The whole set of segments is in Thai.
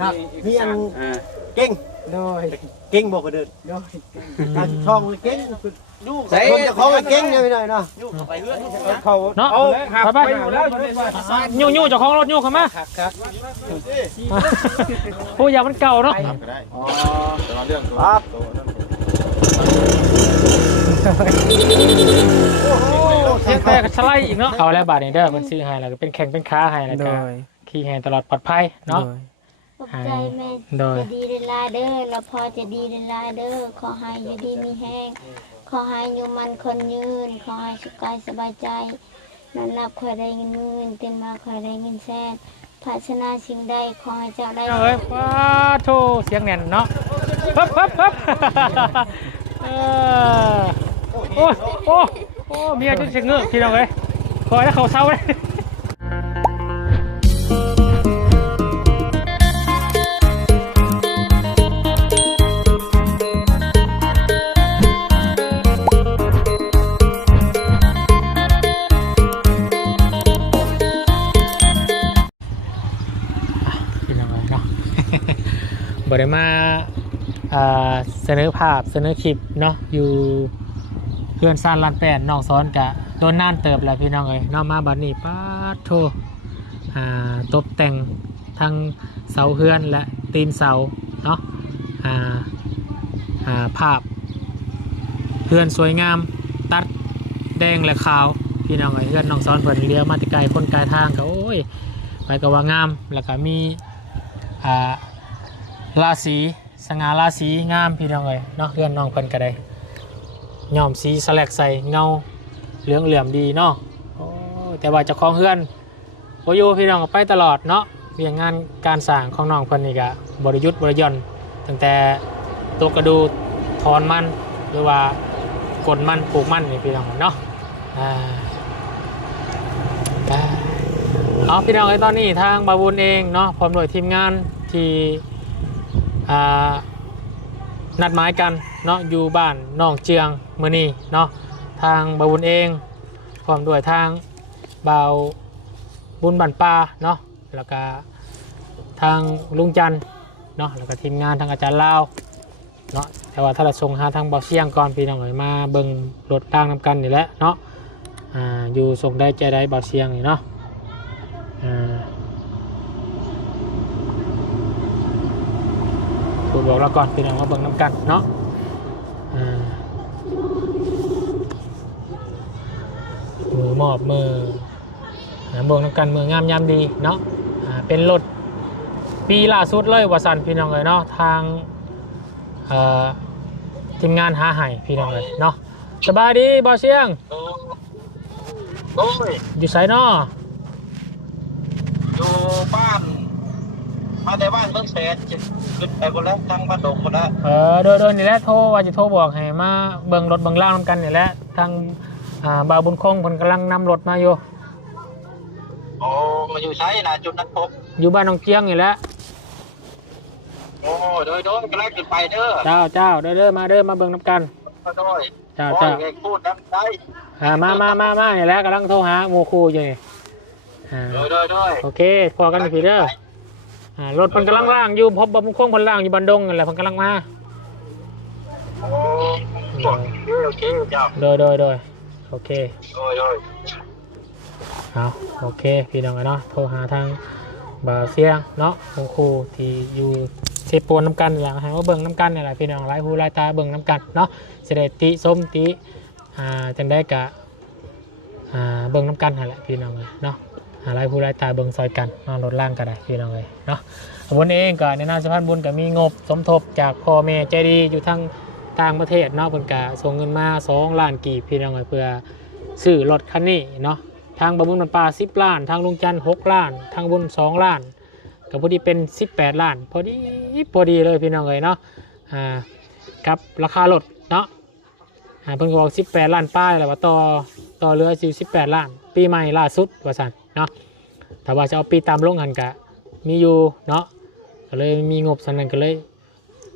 ครับมีอันเก่งโดยเก่งบอกกระเดินโดยการช่องเก่งยูใส่ของเก่งเนี่ยไปหน่อยเนาะยูไปเฮือนเขาเนาะไปยู่เจ้าของรถยู่เข้ามาครับโอ้ยามันเก่าเนาะอ๋อแต่ว่าเรื่องตัวแต่ก็สไลด์อีกเนาะเอาแล้วบาทนี้เด้อมันซื้อให้แล้วก็เป็นแข่งเป็นค้าให้แล้วก็ขี่ให้ตลอดปลอดภัยเนาะขอบใจแม่จะดีเด้อเด้อแล้วพอจะดีเด้อเด้อขอให้อยู่ดีมีแห้งขอให้อยู่มันคนยืนขอให้สุขกายสบายใจนับคอยได้เงินหมื่นเต็มมาคอยได้เงินแสนภาชนะสิ่งใดขอให้เจ้าได้เอ้ยว้าโธ่เสียงแน่นเนาะปั๊บโอ้เมียจุดเสียงเงือกพี่น้องเอ้ยคอยแล้วเขาเศร้าเลยบริมาเสนอภาพเสนอคลิปเนาะอยู่เพื่อนซ่านลานแป้นน้องซ้อนกะโดนน่านเติบแล้วพี่น้องเอ้ยนอกมาบัดนี้ป้าโธ่ตกแต่งทั้งเสาเฮือนและตีนเสาเนาะภาพเฮือนสวยงามตัดแดงและขาวพี่น้องเอ้ยเฮือนน้องซ้อนเพิ่นเลี้ยวมาแต่ไกลคนไกลทางก็โอ้ยไปก็ว่างามแล้วก็มีราศีสง่าราศีงามพี่น้องเอ้ยเนาะเพื่อนน้องเพิ่นก็ได้ย้อมสีสลักใส่เงาเหลืองเหลื่อมดีเนาะแต่ว่าเจ้าของเพื่อนโอโยพี่น้องไปตลอดเนาะเรื่องงานการสร้างของน้องเพิ่นนี่ก็บริยุทธ์บริย่อนตั้งแต่ตัวกระดูถอนมันหรือว่ากดมันปลูกมันนี่พี่น้องเนาะเอาพี่น้องไอ้ตอนนี้ทางบาบุญเองเนาะพร้อมด้วยทีมงานที่นัดหมายกันเนาะอยู่บ้านน้องเจียงมื้อนี้เนาะทางบาบุญเองพร้อมด้วยทางเบาบุญบันปลาเนาะแล้วก็ทางลุงจันเนาะแล้วก็ทีมงานทางอาจารย์ลาวเนาะแต่ว่าถ้าเราส่งหาทางเบาเชียงก่อนพี่น้องเอ๋ยมาเบิ่งรถต่างนำกันนี่แหละเนาะอยู่ส่งได้ใจได้เบาเชียงนี่เนาะพูดบอกเราก่อนพี่น้องมาเบิ่งน้ำกันเนาะมือมอบมือเบิ่งน้ำกันมืองามยามดีเนาะเป็นรถปีล่าสุดเลยวาสันพี่น้องเลยเนาะทางทีมงานหาไห่พี่น้องเลยเนาะสบายดีบ่าวเชียงอยู่ไสเนาะอยู่บ้านมาในบ้านเมืองแสนขึ้นไปบนแล้วทางบ้านดงบนแล้วโดยนี่แหละโทรว่าจะโทรบอกให้มาเบิ่งรถเบิ่งล่างนำกันนี่แหละทางบ่าวบุญคงเพิ่นกำลังนำรถมาอยู่โอ้มาอยู่ใช้นะจุดนัดพบอยู่บ้านน้องเจียงนี่แหละโอ้โดยกำลังขึ้นไปเด้อเจ้าเด้อมาเบิ่งน้ำกันเจ้าพูดน้ำใจมานี่แหละกำลังโทรหาโมคูอยู่นี่โดยโอเคพอกันพี่เด้อรถมันกำลังล่างอยู่พบบ่าวบุญคงเพิ่นล่างอยู่บ้านดงนั่นแหละเพิ่นกำลังมาโอ้โอเคเจ้าโดยโอเคเอาโอเคพี่น้องเนาะโทรหาทางบ่าวเสียงเนาะโมคูที่อยู่เซปนน้ำกันหลังให้ว่าเบิ่งน้ำกันนี่แหละพี่น้องไล่หูไล่ตาเบิ่งน้ำกันเนาะเสด็จติส้มติจังได้กะเบิ่งน้ำกันนั่นแหละพี่น้องเลยเนาะไล่หูไล่ตาเบิ่งซอยกันนอนรถล่างก็ได้พี่น้องเลยเนาะบุญเองก็ในนามสะพานบุญก็มีงบสมทบจากพ่อแม่ใจดีอยู่ทั้งต่างประเทศเนาะเพิ่นก็ส่งเงินมา2 ล้านกีบพี่น้องเลยเพื่อซื้อรถคันนี้เนาะทางบำรุงน้ำปลา10 ล้านทางลุงจันทร์6 ล้านทางบุญ2 ล้านก็พอดีเป็น18 ล้านพอดีเลยพี่น้องเลยเนาะกับราคารถเนาะเพิ่นก็บอก18 ล้านป้ายแล้วว่าต่อเรือ18 ล้านปีใหม่ล่าสุดว่าซั่นเนาะถ้าว่าจะเอาปีตามลงหันกะมีอยู่เนาะก็เลยมีงบส่วนนั้นก็เลย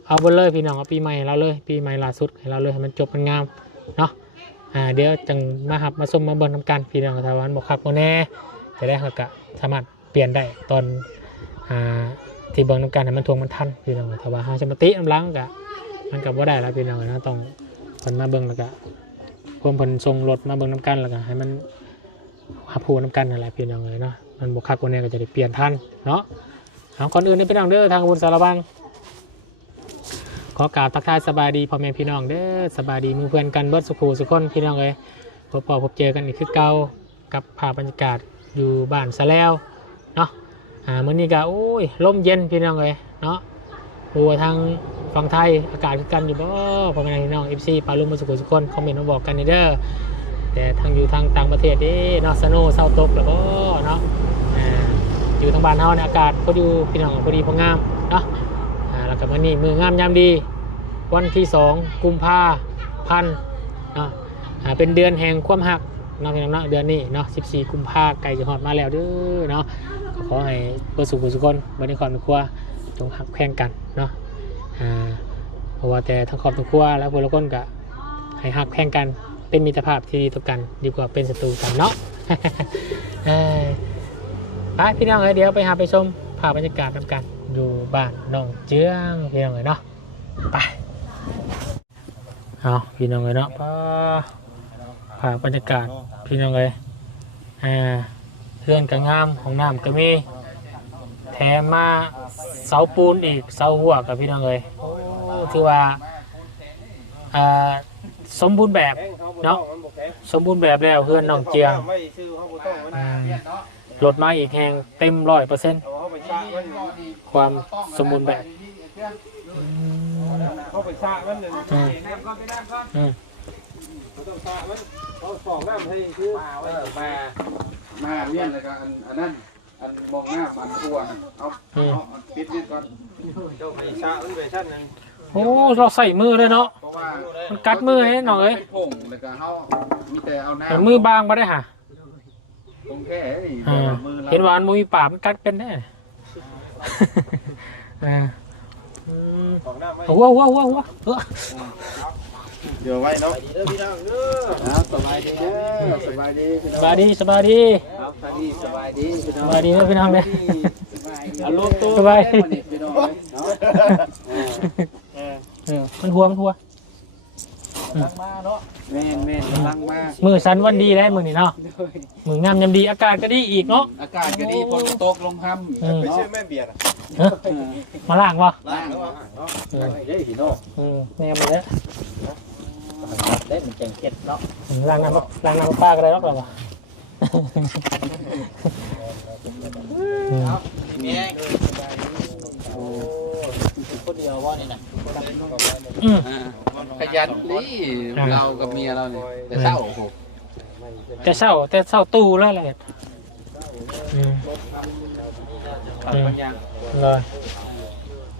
เอาไปเลยพี่น้องเอาปีใหม่เราเลยปีใหม่ล่าสุดให้เราเลยให้มันจบมันงามเนาะเดี๋ยวจังมาหับมาส้มมาเบิ่งน้ำกันพี่น้องทวันบอกครับโมแน่จะได้หักกะสามารถเปลี่ยนได้ตอน ที่เบิ่งน้ำกันให้มันทวงมันทันพี่น้องถ้าว่าหาสมาติน้ำล้างกะมันกับว่าได้แล้วพี่น้องนะต้องเพิ่นมาเบิ่งแล้วก็พวกเพิ่นส่งรถมาเบิ่งน้ำกันแล้วก็ให้มันหาผู้น้ำกันนั่นแหละพี่น้องเลยเนาะมันบ่คักกว่านี้ก็จะได้เปลี่ยนทันเนาะเอาก่อนอื่นนี่พี่น้องเด้อทางบุญสารบังขอกราบทักทายสบายดีพ่อแม่พี่น้องเด้อสบายดีมือเพื่อนกันเบิดสุขสุขคนพี่น้องเลยพบเจอกันอีกคือเก่ากับภาพบรรยากาศอยู่บ้านซะแล้วเนาะมื้อนี้ก็โอ้ยลมเย็นพี่น้องเลยเนาะหัวทางฝั่งไทยอากาศคือกันอยู่บ่พ่อแม่พี่น้อง FC ปาลุมสุขสุขคนคอมเมนต์มาบอกกันเด้อแต่ทางอยู่ทางต่างประเทศนี่เนาะสโนว์เซาตกแล้วก็เนาะอยู่ทางบ้านเฮาเนี่ยอากาศพอดีพี่น้องพอดีพองามเนาะแล้วก็มื้อนี้มื้องามยามดีวันที่2กุมภาพันธ์เนาะเป็นเดือนแห่งความรักเนาะพี่น้องเนาะเดือนนี้เนาะ14กุมภาใกล้จะฮอดมาแล้วเด้อเนาะขอให้ประสบสุขคนบ่ได้ความเป็นครัวจงฮักแข่งกันเนาะเพราะว่าแต่ทั้งครอบทั้งครัวแล้วพวกเราคนก็ให้ฮักแข่งกันเป็นมิตรภาพที่ดีต่อกันดีกว่าเป็นศัตรูกันเนาะ ไปพี่น้องเดี๋ยวไปหาไปชมภาพบรรยากาศกันอยู่บ้านน้องเจื้องพี่น้องเลยเนาะไปเอาพี่น้องเลยเนาะภาพบรรยากาศพี่น้องเลยเพื่อนก็งามของน้ำก็มีแถมมาเสาปูนอีกเสาหัวกับพี่น้องเลยโอ้ถือว่าสมบูรณ์แบบเนาะสมบูรณ์แบบแล้วเพื่อนน้องเจียงรถมาอีกแห่งเต็ม100%ความสมบูรณ์แบบเขาไปซะมันนึงต้องซะมันเขาสองน้ำให้คือมาเวียนแล้วก็อันนั้นอันมองหน้าอันตัวเอาปิดนิดก่อนเจ้าไปซะมันไปชั้นนึงโอ้เราใส่มือเลยเนาะมันกัดมือให้หน่อยผงแล้วก็เขามีแต่เอาหน้ามือบางมาได้ฮะตรงแค่เห็นว่าอันมีปากมันกัดเป็นแน่หัวเดี๋ยวไว้เนาะสบายดีสบายดีสบายดีสบายดีสบายดีสบายดีพี่น้องเลยอารมณ์ตัวสบายมันหัวลังมาเนาะแม่ลังมามือสันวันดีแล้วมือนี่เนาะมืองามยามดีอากาศก็ดีอีกเนาะอากาศก็ดีฝนตกลงค่ำไปซื้อแม่เบียร์มาล่างวะล่างเด้หิโน่แนวมาแล้วได้เป็นแกงเค็ดเนาะล่างน้ำปลาก็ได้หรอกเราเนี่ยคนเดียวว่านี่นะขยันดิเรากับเมียเราเนี่ยแต่เศร้าตู้แล้วอะไรเลย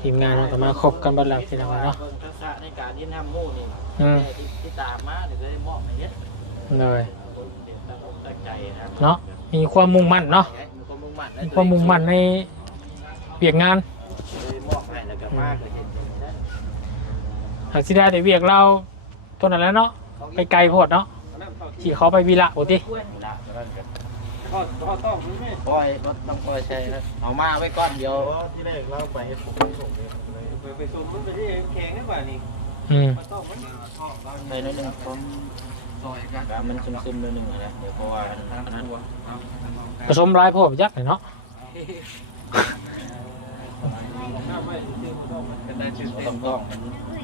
ทีมงานเราก็มาคบกันบ้านเราทีนึงเนาะในการที่ทำมู่นี่ที่ตามมาเดี๋ยวได้มอบให้เยอะเลยเนาะมีความมุ่งมั่นเนาะมีความมุ่งมั่นในเวียกงานหากที่ได้แต่เวียกเราตัวนั้นแล้วเนาะไปไกลโพดเนาะขี่เขาไปวีระโอ้ดิปล่อยรถต้องปล่อยใช่แล้วเอามาไว้ก้อนเดียวที่แรกเราไปไปส่งมันไปที่แข็งได้ป่ะนี่ไปนิดนึงผมมันซึมๆนิดนึงนะเดี๋ยวเพราะว่านั้นผสมลายพ่อยักษ์เนาะต้อง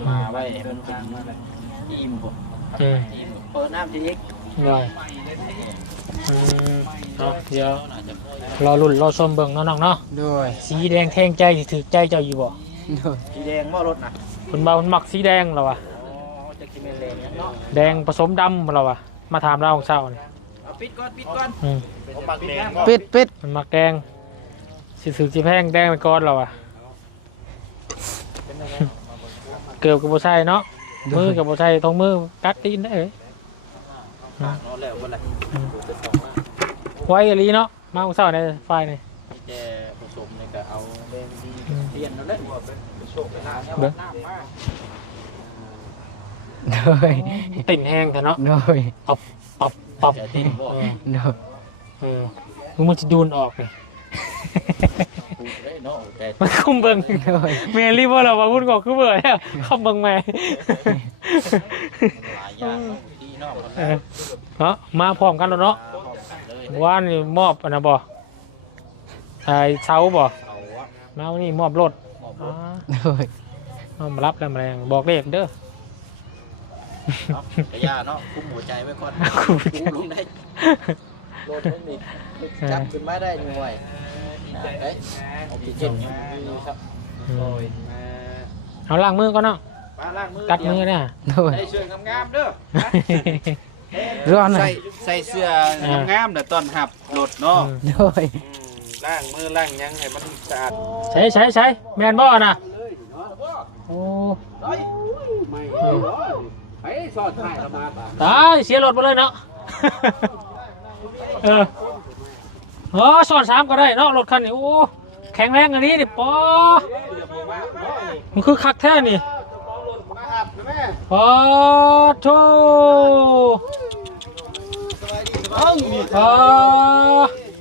มาไว้มันเป็นอิ่มบ่อิ่มเปิดน้ำทีนี้เลยเดี๋ยวรอรุ่นรอชมเบิ่งน้องๆเนาะด้วยสีแดงแทงใจถือใจเจ้าอยู่บ่สีแดงหม้อรถน่ะคุณบ่าวคุณมักสีแดงเหรอวะแดงผสมดำเหรอวะมาถามเราของเช้านี่ปิดก่อนปิดมันมักแดงสิถือสิแพงแดงไปก่อนเหรอวะเกือบกับโบไซเนาะมือกับโบไซตรงมือกัดตีนได้เลยไว้อะไรเนาะมาของเช้าในไฟนี่แกผสมในก็เอาเปลี่ยนแล้วเล่นโชคไปหน้าเนี่ยน้ำมากเลยติ่นแห้งเถอะเนาะเลยปับเลยมึงมันจะดูนออกเลย ถูกได้เนาะแต่ มันคุมเบิ่งเมลี่บ่ล่ะว่าวุ่นก็คือเบื่อแล้วคำเบิ่งแม่ หลายอย่างดีเนาะ เนาะมาพร้อมกันแล้วเนาะว่านี่มอบอันน่ะบ่ไอ้เช้าบ่มาวันนี้มอบรถอ๋อเอามารับแล้วมาแรงบอกเลขเด้อ ระยะเนาะคุ้มหัวใจไว้ก่อนลงได้รถไม่มีจับขึ้นมาได้หน่วยเฮ้ยออกซิเจนอยู่ครับ เอาล้างมือก่อนเนาะ มาล้างมือ กัดมือเนี่ย ได้เสื้องามๆเด้อ ร้อนหน่อย ใส่เสื้องามๆเด้อตอนหับรถเนาะ ด้วย ล้างมือล้างยังให้มันสะอาด ใช้แมนบ่น่ะโอ้ ไปสอดท้ายเรามาป่ะ ตายเสียรถมาเลยเนาะอ๋อซ้อน3ก็ได้เนาะรถคันนี้โอ้แข็งแรงอันนี้นี่ปอมันคือคักแท้นี่ปอโธ่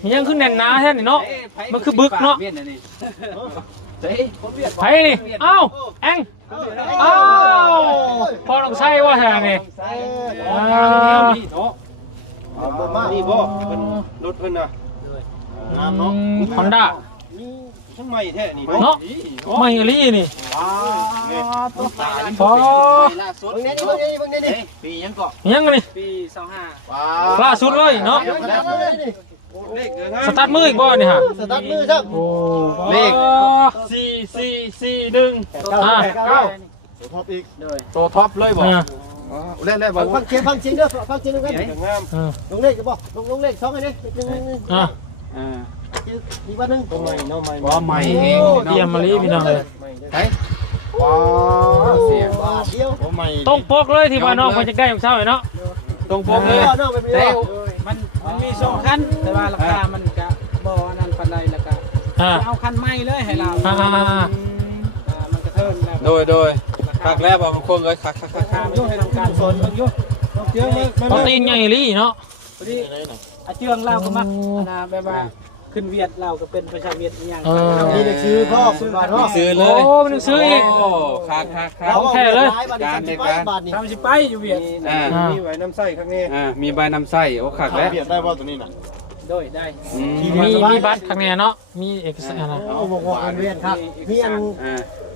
มียังขึ้นแน่นหนาแท้นี่เนาะมันคือบึกเนาะไผนี่เอ้าแองเอ้าพอต้องใช้ว่าแท้นี่นี่บ่เป็นรถเพิ่นน่ะน้ำเนาะ ฮอนด้า นี่ทั้งใหม่แท้นี่ เนาะไม่อลี่นี่พอ เบิ่งนี่ปียังเกาะ ยังไงนี่ ปี25ล่าสุดเลยเนาะ เลข สตาร์ทมืออีกบ่นี่ฮะ สตาร์ทมือครับ โอ้ เลข 4441 ตัวท็อปเลยบอก เล่นๆบ่ฟังเสียงเด้อฟังเสียงกันงามลงเลขก็บ่ลงเลข2อันนี้1 อีกวันนึงตรงใหม่เนาะใหม่ ว่าใหม่เอง เตรียมมาลีพี่น้องเลย ไปว้าเสียง บาทเดียว ว่าใหม่ ต้องปกเลยที่ว่าน้องมันจะได้ของเช้าเนาะ ตรงปกเลย น้องไป เร็ว มันมี2คันแต่ว่าราคามันก็บ่นั่นปานใดแล้วก็ เอาคันใหม่เลยให้เรามันกระเทินแล้ว โดยคักแล้วบอกมันคงเลยคัก ตามอยู่ให้ทำการสอนมันอยู่เจือง ต้องตีนใหญ่ลีเนาะ พอดีอาเจืองเราก็มักนะแบบว่าขึ้นเวียดเราก็เป็นประชาเวียดอย่าง มีหนังสือพ่อซื้อมาพ่อ ซื้อเล โอ้ ย มันต้องซื้ออีก คัก ของแท้เลย บาทนี่ ทำสิไปอยู่เวียด มีไว้น้ำไส้ข้างนี้ มีใบนำไส้โอ้คักแล้ว เปลี่ยนได้บ่ตัวนี้น่ะ โดยได้ มีบัตรข้างในเนาะมีเอกสารนะ เอาบอกอันเวียนครับมีอัน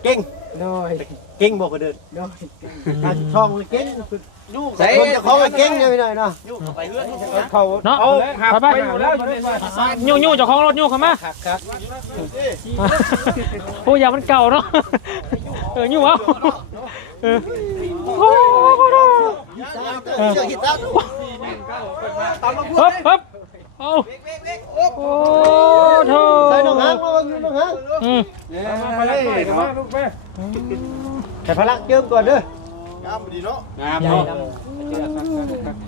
เก่ง โดย เก่งบอกก็เดิน โดย การช่องเก่งลูกคนจะของเก่งเนี่ยไม่ได้เนาะ ไปเฮือน เขา เนาะไป แล้ว ยู่เจ้าของรถยู่เข้ามา ครับ ผู้ยามันเก่าเนาะยู่วะ เชื่อหิตา ฮึบโอ้โอ้โธ่ ใส่น้องหางน้องหาง มาเลยมาลูกแม่ แต่พลักเจิมก่อนเด้อง ามดีเนาะ งามเนาะ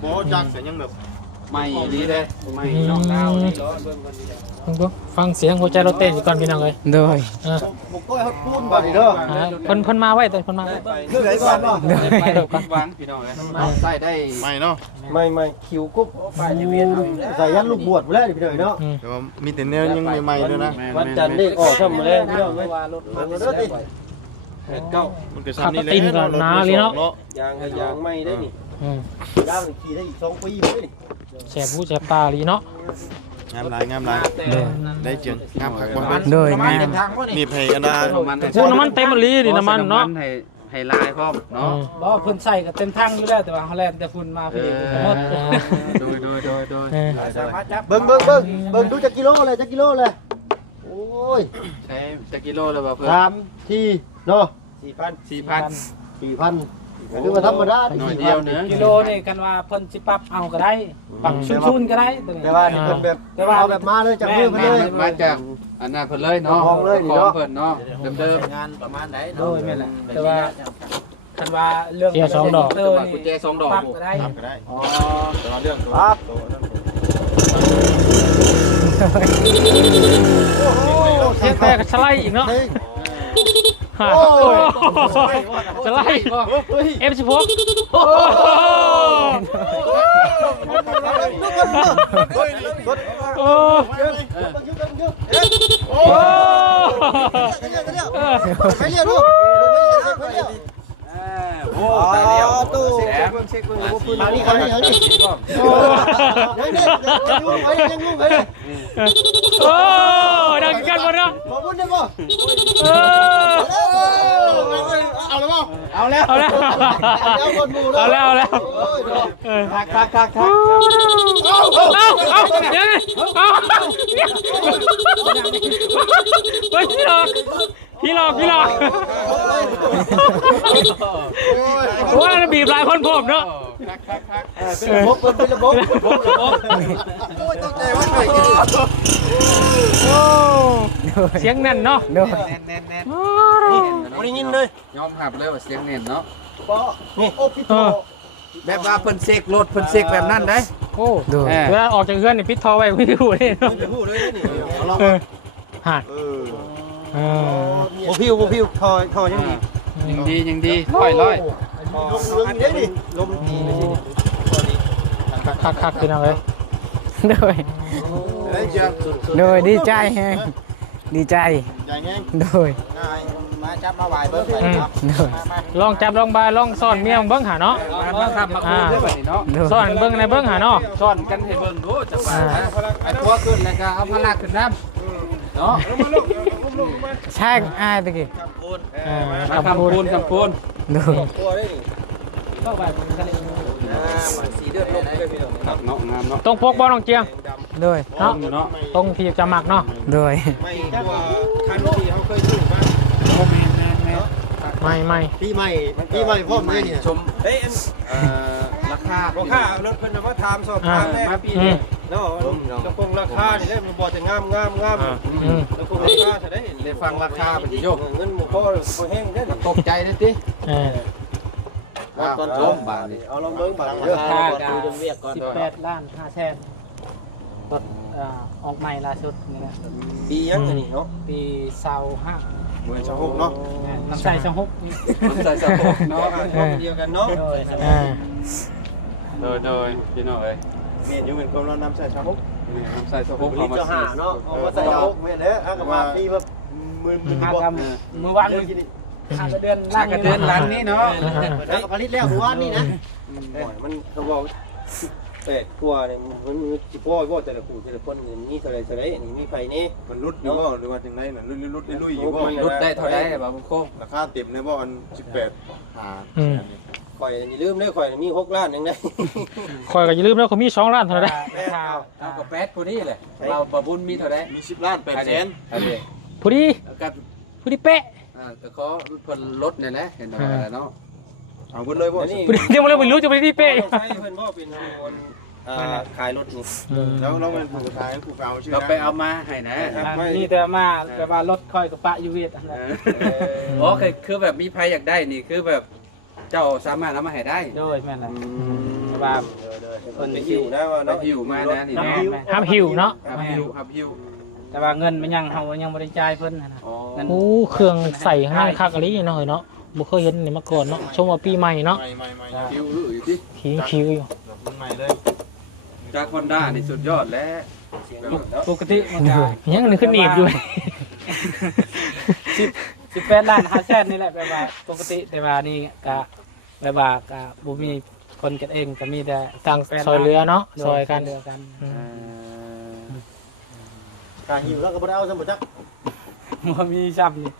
โบจักแต่ยังแบบ ใหม่ดีเลย ไม่น้องดาวนี่ ฟังเสียงหัวใจเราเต้นอยู่ก่อนพี่น้องเลยโดย บุกก้อยเขาพูนบ่ดีเด้อ คนมาไว้แต่คนมา เรื่องไหนก่อนบ่ ไปวางพี่น้องเลยใส่ได้ ไม่เนาะ ไม่คิวกุ๊บใส่ยันลูกบวชแล้วพี่เด้อเนาะ แต่ว่ามีแต่แนวยังใหม่ๆด้วยนะ วันจันทร์เลขออกซ้ำมาแล้วพี่น้องเอ้ย ว่ารถ มันเด้อติ มันก็ซ้ำนี่แหละยางไม่ได้นี่ยางขี่ได้อีก2 ปีเลยนี่ แสบหูแสบตาลีเนาะ งามหลายได้เจียงงามคักบ่ โดยมีทางว่านี่ มีเพอันนั้น พูน้ำมันเต็มลีดิน้ำมันเนาะ ให้ลายพร้อมเนาะ บ่เพิ่นใส่ก็เต็มทั้งอยู่แล้วแต่ว่าเฮาแลนแต่ฝุ่นมาพี่หมด โดย เบิ่งดูจักกิโลเลยจักกิโลเลยโอ้ย ใช้จักกิโลแล้วบ่เพิ่น 3ทีเนาะ 4,000คือว่าธรรมดา หน่อยเดียวเนื้อ กิโลนี่กันว่าเพิ่นสิปรับเอาก็ได้ปรับชุนๆก็ได้ตัวนี้ แต่ว่านี่เพิ่นแบบเอาแบบมาเลยจากมือเพิ่นเลย มาจากอันนั้นเพิ่นเลยเนาะ ของเลยนี่เนาะ เพิ่นเนาะเดิม งานประมาณไหน โดยแม่นแหละแต่ว่าคันว่าเรื่อง เสีย2 ดอก ๆกุญแจ2 ดอก ปรับก็ได้ ก็ได้ อ๋อ แต่ว่าเรื่อง ครับ เสียงแต่สไลด์อีกเนาะสไลด์ F16 โอ้โอ้ โอ้ไปเรียกลูก โอ้ตาเดียว ตู้ แสบ เช็คเบิ่งอันนี้เขาอย่างนี้ยังงูไปเลย โอ้ดังกันหมดเนาะ ขอบคุณนะพ่อ เอาแล้ว เอาแล้วเอาแล้ว เอาคนหมู่เลย เอาแล้วเอาแล้ว คักเอายังไงเอาพี่หลอกว่าบีบหลายคนผมเนาะ เป็นระบบเป็นระบบโอ้ยต้องใจว่าหน่อยกิน เสียงแน่นเนาะ แน่น ไม่ได้ยินเลย ยอมหับเลยว่าเสียงเน่นเนาะ ป้อนี่โอ้พี่โต แบบว่าเพิ่นเสกรถเพิ่นเสกแบบนั้นได้ โอ้เวลาออกจากเฮือนนี่ปิดทอไว้ไม่รู้เลยเนาะ จะพูดเลยนี่ลอง หัด โอ้พิวทอยังดี ยังดีร้อย ลมเด้ดิลมดีเลยสิ คักพี่น้องเลย โดย โดยดีใจแฮงดีใจ ใจแห้ง โดย มาจับมาไหวเบิ่งไปครับ โดย ลองจับลองบายลองซ่อนเมียเบิ้งหาเนาะ มาทำมาคุยด้วยแบบนี้เนาะ โดย ซ่อนเบิ้งในเบิ้งหาเนาะ ซ่อนกันให้เบิ่งดูจังหวะนะไอ้พวกขึ้นแล้วก็เอาพลักขึ้นน้ำเนาะ ใช่อ้ายตะกี้ มาคำพูน โดย ตัวได้ดิ สีเดือดลงเลยพี่น้อง ครับเนาะงามเนาะ ต้องพกบอลน้องเจียง โดย เนาะ เนาะ ตรงที่จะหมักเนาะ โดย ไม่ตัวคันที่เขาเคยซื้อมา ไม่ ปีใหม่พ่อมเลยเนี่ย ชม เฮ้ย ราคา ราคารถเพิ่นมาถามสอบถามแม่ มาปี อื นี้ ม เนาะกระโปรงราคานี่แหละมันบ่จะงามแล้วก็ราคาจะได้ ได้ฟังราคาเป็นโยก เงินหมู่พ่อแห้งได้ ตกใจเลยติ ตอนชมบาทนี่ เอาลองเบิ่งบาทเด้อ ดูจนเวียกก่อน 18 ล้าน5แสนรถออกใหม่ล่าสุดนี่นะ ปียังนี่เนาะ ปี25 เมื่อ26เนาะ น้ำใส่26นี่ ใส่สะโพกเนาะ เดียวกันเนาะ โดย โดยพี่น้องเอ้ย เมียนอยู่เป็นกรมเรานำใส่26 ใส่สะโพก นี่ เข้ามา เจ้าหาเนาะเอามาใส่26แม่นเด้ออ้างมาปีแบบมือ หา บ่ กำมือวันมือหากระเดือน ลากกระเดือนหลังนี้เนาะ แล้วก็ผลิตแล้ววานนี่นะมันเขาบอก8ตัวเนี่ยมันสิพ่อแต่ละคู่แต่ละคนนี่เท่าไรนี่มีไผนี่ มันรุดอยู่บ่หรือว่าจังไดน่ะรุดได้ลุยอยู่บ่ รุดได้เท่าไรบ่าวโค้ง ราคาเต็มในบ่อัน18หา ข่อยอย่าลืมเด้อข่อยมี6ล้านนึงได้ คอยก็อย่าลืมนะเขามี2ล้านเท่านั้น เอากับแปดผู้นี้เลยเราบ่บุญมีเท่าไร มี10ล้าน8แสน อันนี้ ผู้ดี กับ ผู้ดีเป๊ะ ก็ขอเพิ่นลดเนี่ยแหละเห็นบ่เนาะ เอาเบิดเลยบ่ นี่ ผู้ดียังไม่รู้จะไปที่เป๊ะ ใช้เพิ่นบ่เป็นคนขายรถนี่ แล้วเราเป็นผู้ขายผู้เอาชื่อ เราไปเอามาให้นะ นี่แต่มาแต่ว่ารถค่อยกับปะอยู่เวียด อ๋อคือแบบมีภัยอยากได้นี่คือแบบเจ้าสามารถเอามาให้ได้ โดยแม่นแหละแต่ว่า เพิ่นหิวนะว่า เรา เนาะ หิวมานะนี่เนาะ ห้ามหิวเนาะ ครับหิว แต่ว่าเงินมันยังเฮายังบ่ได้จ่ายเพิ่นนะ อ๋อ เงิน โอ้เครื่องใส่ข้างในคักอะไรเนาะเนาะบ่เคยเห็นนี่มาก่อนเนาะชมว่าปีใหม่เนาะ ใหม่ หิวอยู่ที่ คิวอยู่ มันใหม่เลย จากฮอนด้านี่สุดยอดแล้ว ปกติมันจะ ยังนึงขึ้นหนีบอยู่ 18ล้าน5แสนนี่แหละแปลว่าปกติแต่ว่านี่ก็แปลว่าก็บ่มีคนกันเองก็มีแต่ ต่างซอยเรือเนาะซอยกัน เรือกัน กาหิวแล้วก็บ่ได้เอาสมุดจัก บ่มีซ้ำนี่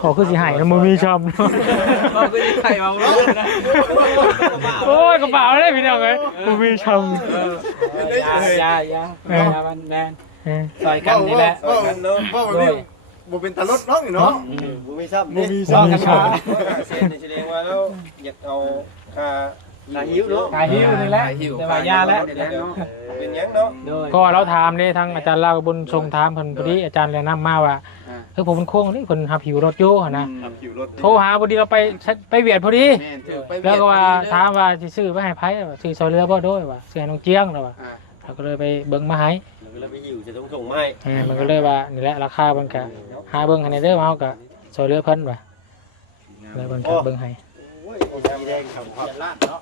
โอ้คือสิหายแล้วมือมีชม ก็คือไข่เอาเนาะ โอ้ยกระเป๋าได้พี่น้องเอ้ยมือมีชม ยามันแม่นซอยกันนี่แหละ บ่แบบนี้บ่เป็นตลดน้องเนาะ บ่มีซับ บ่มีซ้ำกันมา เสียนี่แสดงว่าแล้วอยากเอาค่าหิวเนาะ ขายหิวนี่แหละแต่ว่ายาแล้ว เป็นหยังเนาะ โดย ก็เราถามนี่ทั้งอาจารย์ลาวกับบุญทรงถามเพิ่นพอดีอาจารย์แนะนำมาว่าคือผมเป็นโค้งนี่เพิ่นหาผิวรถอยู่หั่นนะ ทำผิวรถ โทรหาพอดีเราไปเวียดพอดี แม่นถือไป แล้วก็ว่าถามว่าสิซื้อไปให้ไผซื้อซอยเรือบ่โด้วยว่าซื้อให้น้องเจียงแล้วว่าเราก็เลยไปเบิ่งมาให้ แล้วไปหิวจะต้องส่งมาให้ มันก็เลยว่านี่แหละราคาเบิ่งก็หาเบิ่งให้เด้อมาเฮาก็ซอยเรือเพิ่นว่าเลยเบิ่งก็เบิ่งให้ โอ้ยสีแดงครับล้านเนาะ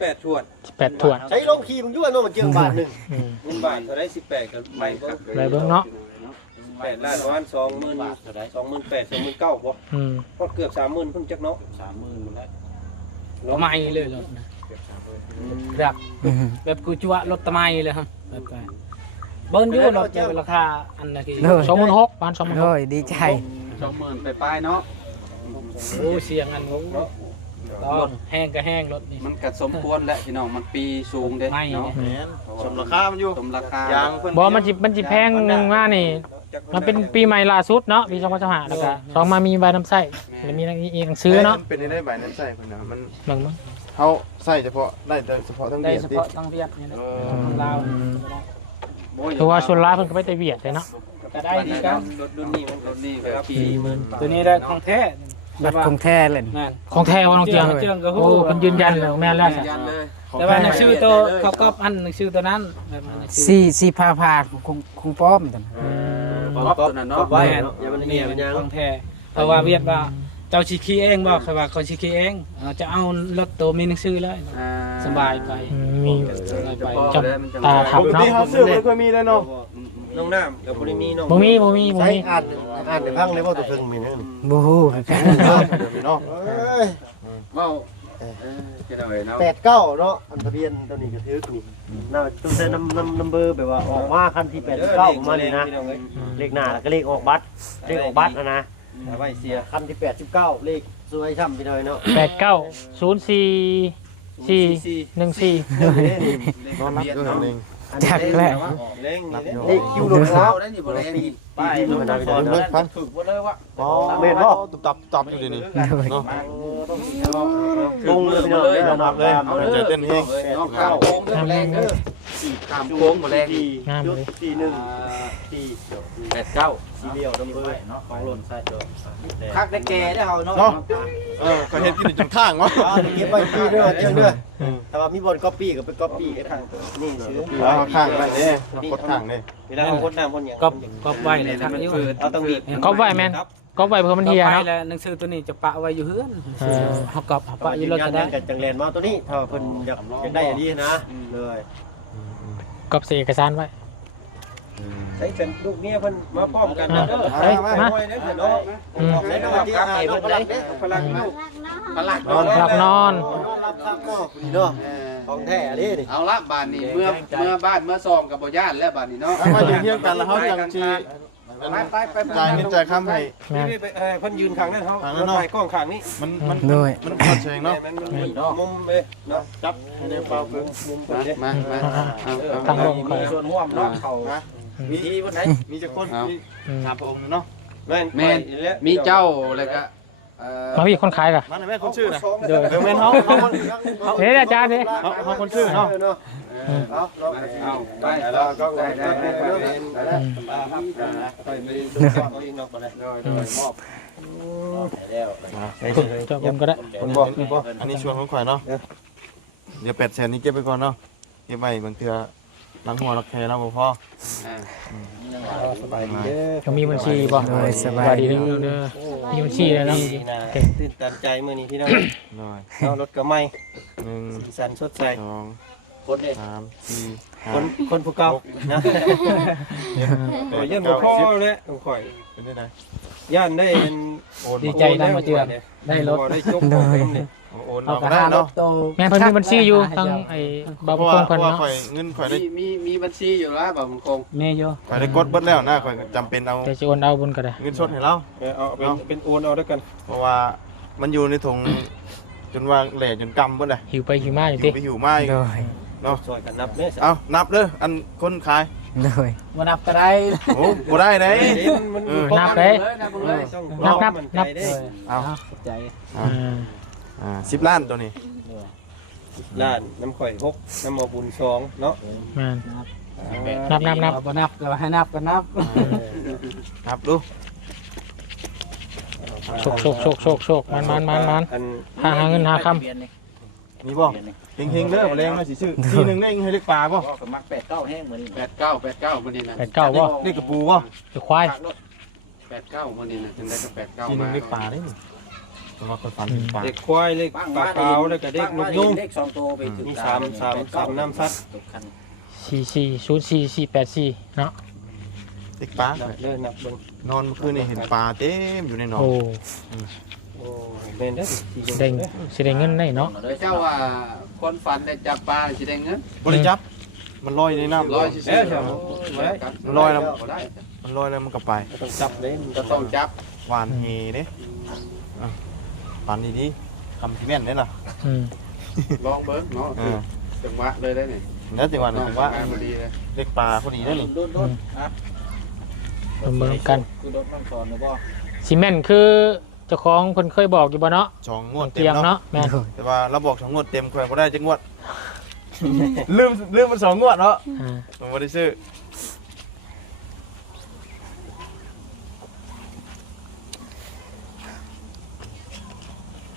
18ชวด 18ถ้วน ใช้ลงขี่มึงยั่วเนาะมันเจียงบาทนึง อืม เงินบาทเท่าได้18กับใบเบิ่ง เลยเบิ่งเนาะ 8 ล้านประมาณ28,000 29,000บ่ก็เกือบ 30,000เพิ่นจักเนาะ 30,000หมดแล้วรถใหม่เลยรถนะแบบกูจั่วรถตะไมเลยครับแบบไปเบิ้ลอยู่รถจะราคาอันนั้นคือ26,000บ้าน โอ้ยดีใจ 20,000ไปเนาะ โอ้เสียงอันงงรถแห้งก็แห้งรถนี่ มันก็สมควรแหละพี่น้องมันปีสูงเด้เนาะ สมราคามันอยู่ สมราคา ยางเพิ่น 26,000บ่มันสิแพงหนึงมานี่มันเป็นปีใหม่ล่าสุดเนาะปี2025แล้วก็สองมามีใบน้ำใส้แล้วมีอีกหนังสือเนาะ เป็นได้ใบนั้นใส่เพิ่นน่ะมัน เบิ่งมั้ง เฮาใส่เฉพาะได้เฉพาะทั้ง ได้ เดือน เฉ ติ พาะตั้งเวียดนี่นะลาว คือว่าส่วนหลายเพิ่นก็ไปแต่เวียดเลยเนาะ ก็ได้ดีกัน รถรุ่นนี้มัน รถนี่ก็ 40,000 ตัวนี้ได้ของแท้ บัตรคงแท้เลย นั่น ของแท้ว่าน้องเจียง เจียงก็ฮู้ โอ้เพิ่นยืนยันแล้วแม่นแล้ว ยันเลย แต่ว่าหนังชื่อตัวเขาก๊อปอันหนังชื่อตัวนั้น สี่พาคงป้อมตัวนั้น รอบตัวนั้นเนาะ ไว้เนาะอย่ามันเหี่ยมันยัง ของแท้เพราะว่าเวียดว่าเจ้าชิคีเองบ่ใครว่าเขาชิคีเองจะเอารถตัวมีหนังสือเลยสบายไป มีจับตาทับ ปก เนาะ ติเฮาซื้อบ่เคยมีเลยเนาะ น้องน้ำกับบ่ได้มีน้อง บ่มี ใช้อ่านได้ฟังเลยว่าตัวเพิ่งมีนั่น บูฮูคือกัน เนาะ เว้าจะได้เนาะ 89เนาะอันทะเบียนตัวนี้ก็ถือนี่น่าต้องใช้นำเบอร์แบบว่าออกมาคันที่89มานี่นะเลขหน้าแล้วก็เลขออกบัตรนะ เอาไว้เสีย คันที่89เลขสวยช่ำไปหน่อยเนาะ 89044114 นอนรับเกินเอง จักแหละ เร่งนี่ เลขคิวลงแล้ว ได้นี่บ่แรงนี่ ป้ายมันสอนนั่นฝึกบ่เลยว่า อ๋อเมนบ่ตับอยู่ดินี่เนาะ ลงเลยพี่น้องได้นับเลย ใจเต้นแฮง น้องข้ามโค้งเด้อแรงเด้อข้ามโค้งบ่แรง งามเลย 89 สีเดียวดำเบอร์ เนาะของหล่นใส่ตัวคักได้แก่ได้เฮาเนาะ เนาะก็เฮ็ดกินจังทางวะ เก็บไว้ปีเด้อเจ้าเด้อแต่ว่ามีบอลก๊อปปี้ก็ไปก๊อปปี้กันนี่ซื้อ เอาข้างนั่นเด้กดข้างเด้ เวลาเอาคนน้ำคนหยัง ก็ไว้ในทางนี้ เอาต้องมี ก็ไว้แม่นก็ไว้เพื่อมันเฮีย ไป เนาะ แล้วหนังสือตัวนี้จะปะไว้อยู่เฮือนเฮาก็ปะอยู่รถก็ได้ กันจังแลนมาตัวนี้ถ้าเพิ่นอยากได้อันนี้นะเลย กับเอกสารไว้ ใช้เป็นลูกเมียเพิ่นมาพร้อมกันเด้อมาเด้อเนาะใช้ต้องที่ให้เพิ่นได้พลังลูกพลัง หลับนอน รับทราบเนาะนี่เนาะของแท้อันนี้นี่ เอาละบ้านนี้เมื่อบ้านเมื่อซองกับบ่ย่านแล้วบ้านนี้เนาะ มาอยู่เที่ยงกันแล้วเฮาจังสิจ่ายเงินจ่ายค่ำให้ นี่เพิ่นยืนข้างนั้นเฮาถ่ายกล้องข้างนี้ มัน ด้วย มันพอดเองเนาะ มันมุมเอ้เนาะจับในเป่าเพิ่นมุมเพิ่นเด้ มา ทางลงคอย มีส่วนร่วมเนาะเขาวิธีวันไหน มีจักคนมี3องค์เนาะ แม่นมีเจ้าแล้วก็ มาพี่คนขายกะ มาแม่คนชื่อน่ะ เดี๋ยว เดี๋ยวแม่นเฮาคน เฮ้ยอาจารย์นี่ เฮาคนชื่อเนาะ เอาไป แล้วก็ได้ไปมีลูกเขาเองเนาะบ่ได้มอบแล้ว เจ้าผมก็ได้ คนบอกอันนี้ชวนของข่อยเนาะเดี๋ยว800,000นี้เก็บไปก่อนเนาะเก็บไว้บางเทื่อหลังหัวหลักแค่เนาะบ่พอ สบายดีเด้อ ก็มีบัญชีบ่สบายดีเด้อมีบัญชีแล้วเนาะ ตื่นตันใจมื้อนี้พี่น้อง น้อย เอารถก็ใหม่ 1 สีสันสดใส 2 คนเด้ 3 4 คนผู้เก่านะยันบ่พอแล้วข่อย เป็นได้ได ย่านได้เป็น ดีใจนำมาเจือได้รถ ได้จบของนี่ โอน เอา เอา กระ ได้ หาร เนาะ ถโต แม่เพิ่นมีบัญชีอยู่ทางไอ้บา เพ บุ ราะ ค ว่า งเพิ่นเนาะ ข่อยเงินข่อยได้ มีบัญชีอยู่แล้วบ่มันคง แม่อยู่ ข่อยได้กดเบิดแล้วนะข่อยจำเป็นเอา แต่จะโอนเอาบนก็ได้ เงินสดให้เรา เอาเป็นโอนเอาด้วยกัน เพราะว่ามันอยู่ในถุงจนว่าแหล่จนกำเบิดเลย หิวไปหิวมาอยู่ หิ ติ วไปหิวมาอีก ด้วย เนาะ ช่วยกันนับเด้อ เอานับเด้ออันคนขาย ด้วย บ่นับก็ได้ โอ้บ่ได้เด้ มัน นับเลย นับ เอา ใจ 10 ล้านตัวนี้ ล้านน้ำข่อย6น้ำหมอบุญ2เนาะ แม่นนับ บ่นับก็ให้นับก็นับ นับดู โชคมันหาเงินหาคำ มีบ่เฮงๆเด้อบ่แรงมาสิซื้อทีนึงได้ให้เล็กปลาบ่ ก็มัก89แห้งมื้อนี้ 89มื้อนี้นะ 89บ่ เล็กกระปูบ่ จะควาย 89มื้อนี้นะถึงได้ก็89 ทีนึ มาง เล็กปลาได้เพราะว่าคนฟันปลา เด็กควายเล็กปลาขาวแล้วก็เด็กนกยุง เลข2ตัวไปถึง มี3น้ำซัด 440484เนาะ เด็กปลา เดินนับเบิ่ง นอนเมื่อคืนนี่เห็นปลาเต็มอยู่ในหนอง โอ้ โอ้เดินได้สิ สิได้สิได้เงินได้เนาะ เจ้าว่าคนฝันได้จับปลาสิได้เงิน บริจับมันลอยในน้ำ ร้อยสิ แล้วเจ้าบ่ได้ มันลอยแล้ว บ่ได้ มันลอยแล้วมันก็ไป ต้องจับเลยมัน ก็ต้องจับ หวานเฮเด้อ่ะปานดีๆคำที่แม่นได้ล่ะ อืม ลองเบิ่งเนาะจังหวะเลยได้นี่ แล้วจังหวะนึงว่า พอดีเลย เด็กปลาพอดีได้นี่ โดนอ่ะ เบิ่งกัน คือโดนต้องสอนนะบ่ ซีเมนต์คือเจ้าของเพิ่นเคยบอกอยู่บ่เนาะ สองงวดเต็ เตียง มเนาะ เนาะแม่น แต่ว่าเราบอกสองงวดเต็มแขวนบ่ได้จังงวด ลืมมันสองงวดเนาะ อ่า มันบ่ได้ซื้อ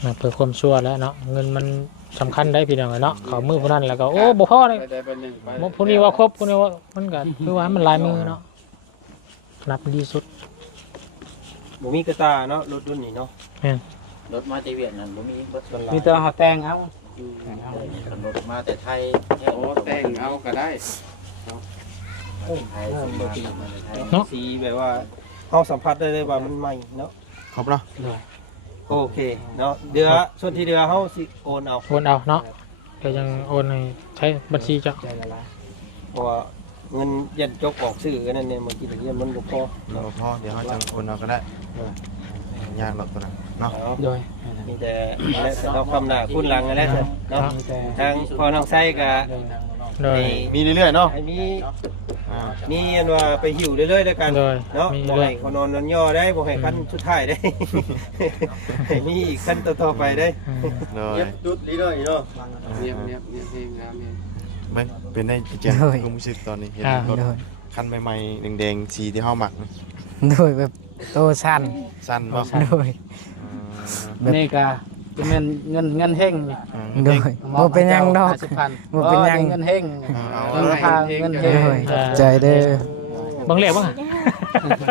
มาเพื่อความชัวร์แล้วเนาะเงินมันสำคัญได้พี่น้องเนาะเขามือพวกนั้นแล้วก็โอ้บ่พอเลย ได้ไปหนึ่งไป พวกนี้ว่าครบพวกนี้ว่ามันก็คือว่ามันหลายมือเนาะนับดีสุด บ่มีกระตาเนาะรถรุ่นนี้เนาะ รถมาจากเวียดนามบ่มีเบิด มีแต่เฮาแต่งเอา รถมาแต่ไทย โอ้แต่งเอาก็ได้ ไทยสิมาแต่ไทย เนาะ สีแบบว่าเฮาสัมผัสได้เลยว่ามันใหม่เนาะ ครบเนาะ โอเคเนาะเดือส่วนที่เดือเฮาสิโอนเอา โอนเอาเนาะเดี๋ยวยังโอนให้ใช้บัญชีจ้ะ เพราะว่าเงินยันจกออกซื้อกันนั่นเนี่ยมันกินเงินมันบ่พอ เราพอเดี๋ยวเขาจะโอนเอาก็ได้ยากหรอกตัวนั้นเนาะ โดย มีแต่และเอาคำหน้าคุณหลังนั่นแหละเนาะทางพ่อน้องไส้ก็ โดย มีเรื่อยๆเนาะ ให้มี อ่า มีอันว่าไปหิวเรื่อยๆด้วยกัน โดย เนาะ มี บ่ เรื่อ ให้ ย เขานอนนอนย่อได้บ่ให้ขั้นสุดท้ายได้ ให้มีอีกขั้นต่อๆไปได้ เลย ดุดดีเลยเนาะ เงียบเงียบเงียบเพลงงามเนี่ย เบิ่งเป็นได้เจนความรู้สึกตอนนี้เห็นรถ โดย คันใหม่ๆแดงๆสีที่เฮาหมัก โดยแบบโตสั้น สั้นบ่ โดย นี่ก็จะแม่นเงินเฮงนี่ โดยบ่เป็นหยังดอก 50,000 บ่เป็นหยัง เงินเฮง เอา เงินทางเงินเฮ โด ง ยใจเด้อ บางเลขบ้าง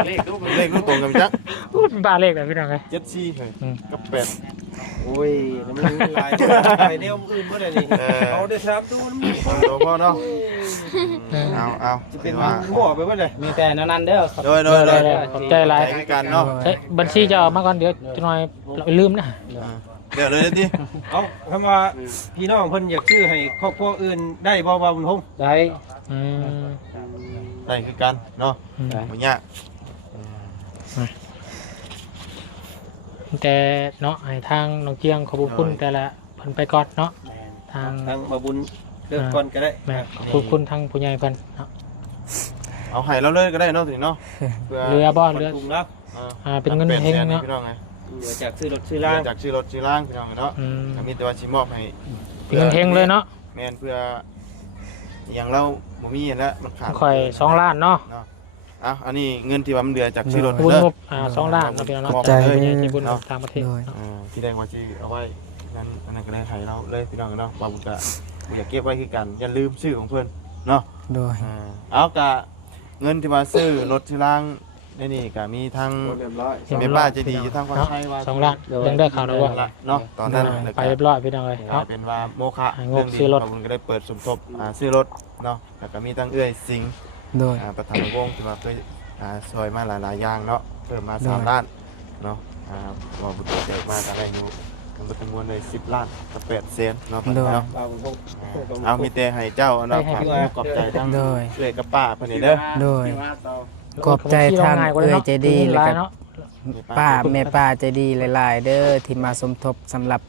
เลขรูป เลขมันตรงกันจัก พูดบ้าเลขเลยพี่น้องไง 74เคยกับ8 โอ้ยมันหลายไปแนวอื่นบ่ได้นี่เอาได้ครับดูมัน ตัวพ่อเนาะเอา จะเป็นหม้อไปบ่ได้ มีแต่นั้นเด้อ โดย ขอบใจหลาย ใช้กันเนาะ เฮ้ยบัญชีจะเอามาก่อนเดี๋ยวจะหน่อยเราลืมนะ เดี๋ยวเลยดิ เอาคำว่าพี่น้องเพิ่นอยากซื้อให้ครอบครัวอื่นได้บ่ว่าบุญฮง ได้ อืม ได้คือกันเนาะบ่ยาก แต่เนาะให้ทางน้องเจียงขอบคุณแต่ละเพิ่นไปก่อนเนาะทาง ทางมาบุญเริ่มก่อนก็ได้ แม่ขอบคุณทางผู้ใหญ่เพิ่นเนาะ เอาให้เราเลยก็ได้เนาะสิเนาะเพื่อ เรือบ่เรือ ปรุงแล้ว เป็นเงินเฮงเนาะ พี่น้องไง เหลือจากซื้อรถซื้อล่าง จากชื่อรถชื่อล่างพี่น้องเนาะ อืม มีแต่ว่าสิมอบให้ เป็นเงินเฮงเลยเนาะ แม่นเพื่ออย่างเราบ่มีแล้วมันขาด ข่อย2ล้านเนาะ อันนี้เงินที่ว่ามันเหลือจากชื่อรถ บุญ เด้อง บ2ล้านเนาะพี่น้องเนาะ บอก จาก เลย ผู้ใหญ่ใจบุญต่างประเทศ โดย เนาะ ที่แดงว่าสิเอาไว้นั้นอันนั้นก็ได้ให้เราเลยพี่น้องเนาะว่าบุญก็บ่อยากเก็บไว้คือกันอย่าลืมชื่อของเพิ่นเนาะ โดย เอากะเงินที่ว่าซื้อรถชื่อล่างนี่ก็มีทั้ง เรียบร้อย แม่ป้าใจดีอยู่ทางฝั่ง เนาะ ไทยว่า 2ล้านยังได้ข่าวแล้วว่า เนาะตอนนั้นแล้ว ไป ก็ เรียบร้อยพี่น้องเลย กลา เนาะ ยเป็นว่าโมฆะ งบซื้อรถ เงดีเราก็ได้เปิดสมทบซื้อรถเนาะแล้วก็มีทั้งเอื้อยสิงห์ โดย ประธานวงที่ว่าเคยซอยมาหลายๆอย่างเนาะเพิ่มมา3ล้านเนาะว่าบุตรเด็กมาก็ได้อยู่มันเป็นจำนวนเลย10ล้านกับ8เซนเนาะเนาะ เอาบุญฮง เอามีแต่ให้เจ้าเนาะฝากขอบใจทั้ง โดย เอื้อยกับป้าเพิ่นนี่เด้อ โดยขอบใจทางเอื้อยใจดีแล้วก็ เนาะ ป้าแม่ป้าใจดีหลายๆเด้อที่มาสมทบสำหรับ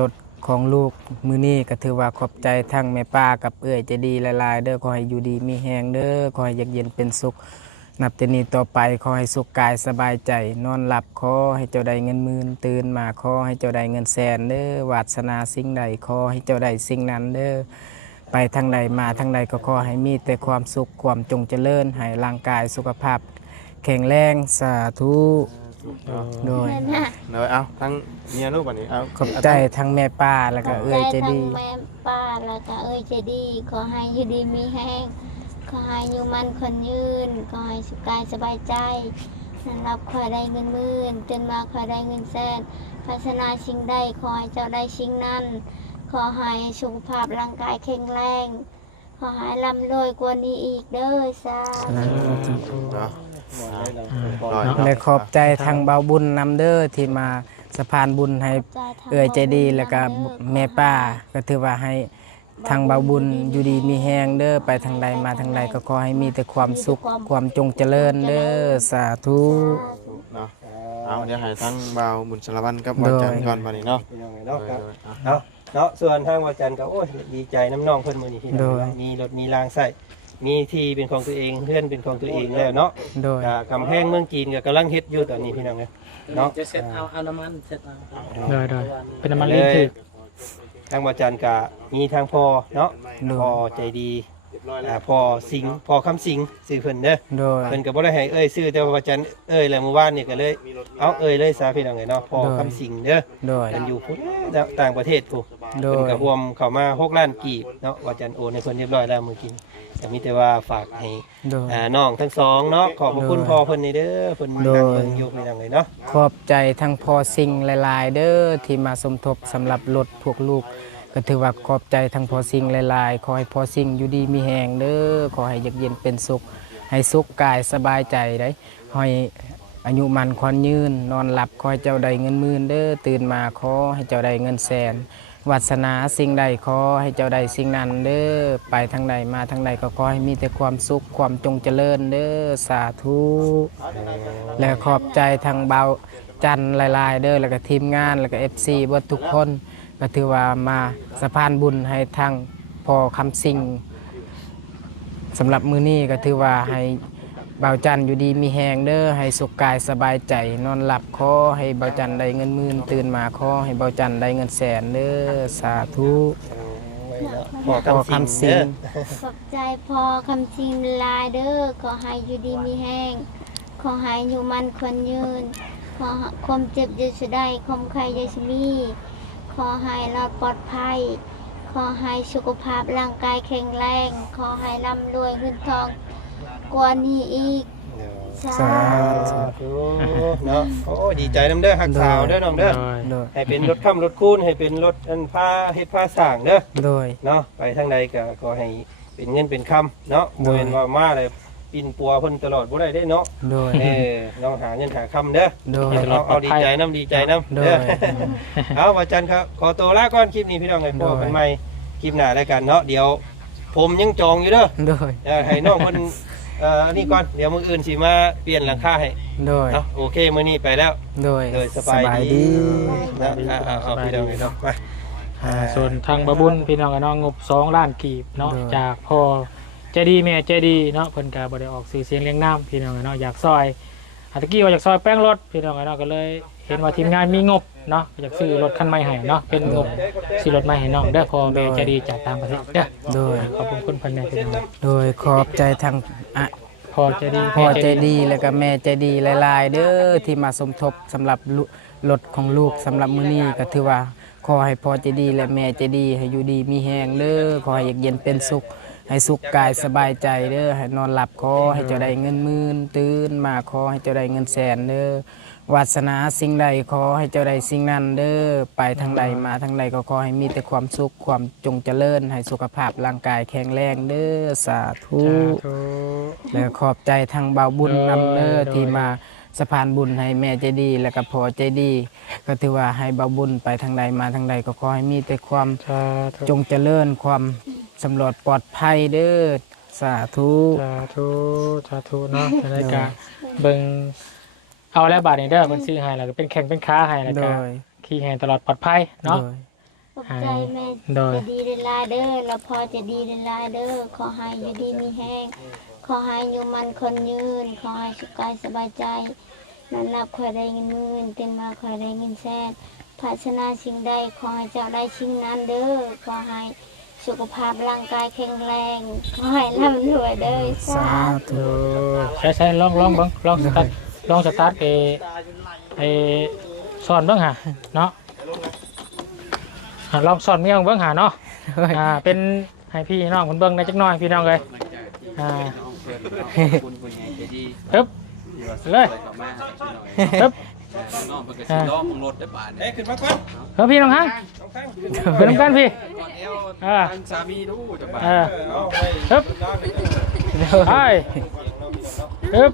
รถของลูกมื้อนี้ก็ถือว่าขอบใจทั้งแม่ป้ากับเอื้อยใจดีหลายๆเด้อขอให้อยู่ดีมีแฮงเด้อขอให้เย็นเป็นสุขนับแต่นี้ต่อไปขอให้สุขกายสบายใจนอนหลับขอให้เจ้าได้เงินหมื่นตื่นมาขอให้เจ้าได้เงินแสนเด้อวาสนาสิ่งใดขอให้เจ้าได้สิ่งนั้นเด้อไปทางใดมาทางใดก็ขอให้มีแต่ความสุขความจงเจริญให้ร่างกายสุขภาพแข็งแรงสาธุโดย นั่นน่ะ เนอะเอาทั้งเมียลูกบัดนี้เอา ขอบใจทั้งแม่ป้าแล้ว ข ก็ อบ เอื้อย ใจ ใจ ทั้ ดี งแม่ป้าแล้วก็เอ้ยใจดี ขอให้อยู่ดีมีแห้งขอให้อยู่มันคนยืนขอให้สุขกายสบายใจนั่นรับขอได้เงินหมื่นตื่นมาขอได้เงินแสนพัฒนาสิ่งใดขอให้เจ้าได้สิ่งนั้น ขอให้สุขภาพร่างกายแข็งแรง ขอให้ร่ำรวยกว่านี้อีกเด้อสาธุ เนาะ และขอบใจทางเบาบุญนำเด้อที่มาสะพานบุญให้เอื้อยใจดีแล้วก็แม่ป้าก็ถือว่าให้ทางเบาบุญอยู่ดีมีแฮงเด้อไปทางใดมาทางใดก็ขอให้มีแต่ความสุขความจงเจริญเด้อสาธุ เนาะเอาเดี๋ยวให้ทั้งบ่าวบุญสารวัตรกับบ่าวจันทร์ก่อนบัดนี้เนาะ พี่น้องเนาะครับเนาะส่วนทางวาจันทร์ก็โอ้ยดีใจน้ำน้องเพิ่นมื้อนี้พี่น้องมีรถมีรางใส่มีที่เป็นของตัวเองเพื่อนเป็นของตัวเองแล้วเนาะ โดย กำแพงเมืองจีนก็กำลังเฮ็ดอยู่ตอนนี้พี่น้องเนาะ จะเสร็จเอาน้ำมันเสร็จเอา ได้เป็นน้ำมัน เล ลิ้น ย ถึก ทางวาจันทร์ก็มีทางพ่อเนาะพ่อใจดีพ่อสิงห์พ่อคำสิงห์ชื่อเพิ่นเด้อ โดย เพิ่นก็บ่ได้ให้เอ้ยชื่อแต่ว่าวาจันทร์เอ้ยแล้วเมื่อวานนี่ก็เลยเอาเอ้ยเลยซะพี่น้องเนาะพ่อคำสิงห์เด้อ โดย เพิ่นอยู่พุ่นต่างประเทศพุ่น โด เพิ่น ย ก็รวมเข้ามา6ล้านกีบเนาะวาจันทร์โอนให้เพิ่นเรียบร้อยแล้วมื้อกี้ก็มีแต่ว่าฝากให้ โดย น้องทั้งสองเนาะขอบพระคุณ โดย พ่อเพิ่นนี่เด้อเพิ่น โดย นั่งเบิ่งอยู่พี่น้องเนาะ ขอบใจทั้งพอสิ่งหลายๆเด้อที่มาสมทบสำหรับรถพวกลูกก็ถือว่าขอบใจทั้งพอสิ่งหลายๆขอให้พอสิ่งอยู่ดีมีแหงเด้อขอให้เย็นเป็นสุขให้สุขกายสบายใจได้ให้อายุมันควันยืนนอนหลับขอให้เจ้าได้เงินหมื่นเด้อตื่นมาขอให้เจ้าได้เงินแสนวาสนาสิ่งใดขอให้เจ้าได้สิ่งนั้นเด้อไปทางใดมาทางใดก็ขอให้มีแต่ความสุขความจงเจริญเด้อสาธุและขอบใจทางเบาจันทร์หลายๆเด้อแล้วก็ทีมงานแล้วก็ FC เบิดทุกคนก็ถือว่ามาสะพานบุญให้ทางพอคำสิ่งสำหรับมื้อนี้ก็ถือว่าให้เบาจันทร์อยู่ดีมีแหงเด้อให้สุขกายสบายใจนอนหลับขอให้เบาจันทร์ได้เงินหมื่นตื่นมาขอให้เบาจันทร์ได้เงินแสนเด้อสาธุ พ่อ พอ คำ คำ สิ สิ่ ง ง ขอบใจพอคำชิงลายเด้อขอให้อยู่ดีมีแห้งขอให้อยู่มันคนยืนขอความเจ็บจะสุดได้ความใครจะสมีขอให้รอดปลอดภัยขอให้สุขภาพร่างกายแข็งแรงขอให้ร่ำรวยเงินทองกว่านี้อีกสาธุ เนาะโอ้ดีใจน้ำเด้อหักสาวเด้อน้องเด้อ โดย ให้เป็นรถค่ำรถคูนให้เป็นรถอันพาเฮ็ดพาสร้างเด้อ โดย เนาะไปทางใดก็ขอให้เป็นเงินเป็นคำเนาะบ่แม่นว่ามาเลยปินปัวเพิ่นตลอดบ่ได้เด้เนาะ โดย น้องหาเงินหาคำเด้อ โดย เอาดีใจน้ำดีใจน้ำ โด เด้อย เอาว่าจันครับขอตัวลาก่อนคลิปนี้พี่น้องให้พอกันใหม่คลิปหน้าแล้วกันเนาะเดี๋ยวผมยังจองอยู่เด้อ โดย ให้น้องเพิ่นอันนี้ก่อนเดี๋ยวมื้ออื่นสิมาเปลี่ยนหลังคาให้ โดย เนาะโอเคมื้อนี้ไปแล้ว โดย โดยสบายดีนะเอาพี่น้องเนาะไป ส่วนทางบะบุญพี่น้องก็น้องงบ2ล้านกีบเนาะจากพ่อใจดีแม่ใจดีเนาะเพิ่นก็บ่ได้ออกสื่อเสียงเลี้ยงน้ำพี่น้องเนาะอยากซอยตะกี้ว่าอยากซอยแป้งรถพี่น้องเนาะก็เลยเห็นว่าทีมงานมีงบเนาะอยากซื้อรถคันใหม่ให้เนาะเป็นงบซื้อรถใหม่ให้น้องเด้อพ่อแม่ใจดีจากต่างประเทศเด้อ โดย ขอบคุณเพิ่นแม่พี่น้อง โดยขอบใจทางอะ พ่อใจดี พ่อใจดีแล้วก็แม่ใจดีหลายๆเด้อที่มาสมทบสำหรับรถของลูกสำหรับมื้อนี้ก็ถือว่าขอให้พ่อใจดีและแม่ใจดีให้อยู่ดีมีแฮงเด้อขอให้เย็นเป็นสุขให้สุขกายสบายใจเด้อให้นอนหลับขอให้เจ้าได้เงินหมื่นตื่นมาขอให้เจ้าได้เงินแสนเด้อวาสนาสิ่งใดขอให้เจ้าได้สิ่งนั้นเด้อไปทางใดมาทางใดก็ขอให้มีแต่ความสุขความจงเจริญให้สุขภาพร่างกายแข็งแรงเด้อสาธุ และขอบใจทางเบาบุญนำเด้อที่มาสะพานบุญให้แม่ใจดีและก็พ่อใจดีก็ถือว่าให้เบาบุญไปทางใดมาทางใดก็ขอให้มีแต่ความจงเจริญความสำรวจปลอดภัยเด้อสาธุ สาธุเนาะในรายการเบิ่งเอาแล้วบาดนี้เด้อเพิ่นซื้อให้แล้วก็เป็นแข่งเป็นค้าให้แล้ว โด ก็ ย ขี่แห่ตลอดปลอดภัยเนาะ โดย ขอบใจแม่ โดย จะดีเดลายเด้อแล้วพอจะดีเดลายเด้อขอให้อยู่ดีมีแห้งขอให้อยู่มันคนยืนขอให้สุขกายสบายใจนอนหลับคอยได้เงินหมื่นตื่นมาคอยได้เงินแสนภาชนะสิ่งใดขอให้เจ้าได้สิ่งนั้นเด้อขอให้สุขภาพร่างกายแข็งแรงขอให้ร่ำรวยเด้อสา สา ธุ ธุ ใช่ลองเบิ่งลองสตาร์ทไอ้สอนเบิ่งหาเนาะลองสอนเมียเบิ่งหาเนาะเป็นให้พี่น้องเพิ่นเบิ่งได้จักหน่อยพี่น้องเอ้ยคุณผู้ใหญ่ใจดี ฮึบเลยฮึบ น้องมันก็สิล้อมึงรถได้บาทเนี่ย ขึ้นมาก่อน เฮ้ยพี่น้องฮังเป็นน้ำกันพี่ ก่อนเอว อ่า ทางสามีดูจะบาท เอาไป ฮึบไปฮึบ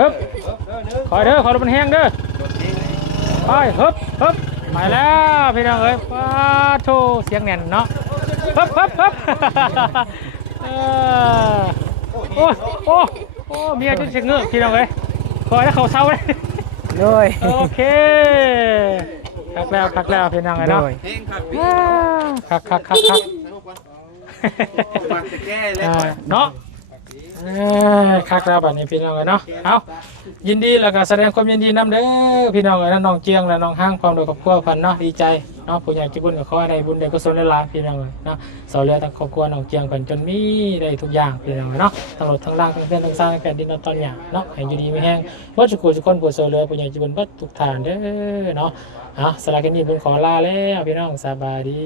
ฮึบคอยเด้อคอยรถมันแห้งเด้อไปฮึบฮึบไปแล้วพี่น้องเอ้ยว้าโธ่เสียงแน่นเนาะฮึบฮึบฮึบโอ้โอ้โอ้เมียจนเสียงเงือกพี่น้องเอ้ยคอยแล้วเขาเศร้าเลย โดย โอเคคักแล้วพี่น้องเอ้ยเนาะ เพลงครับ คัก มันจะแก้เลย เนาะคักแล้วแบบนี้พี่น้องเลยเนาะเอายินดีแล้วก็แสดงความยินดีนำเด้อพี่น้องเลยนะน้องเจียงและน้องห้างความโดยครอบครัวพันเนาะดีใจเนาะผู้ใหญ่ที่บุญกับข้อในบุญใดกุศลหลายพี่น้องเลยเนาะเสาเรือทั้งครอบครัวน้องเจียงเพิ่นจนมีได้ทุกอย่างพี่น้องเนาะทั้งรถทั้งล่างทั้งเพื่อนทั้งสร้างแผ่นดินตอนอย่างเนาะให้อยู่ดีไม่แห้งว่าสุขุสุขคนผู้เสาเรือผู้ใหญ่ที่บุญเบิดทุกฐานเด้อเนาะสำหรับคลิปนี้เพิ่นขอลาแล้วพี่น้องสบายดี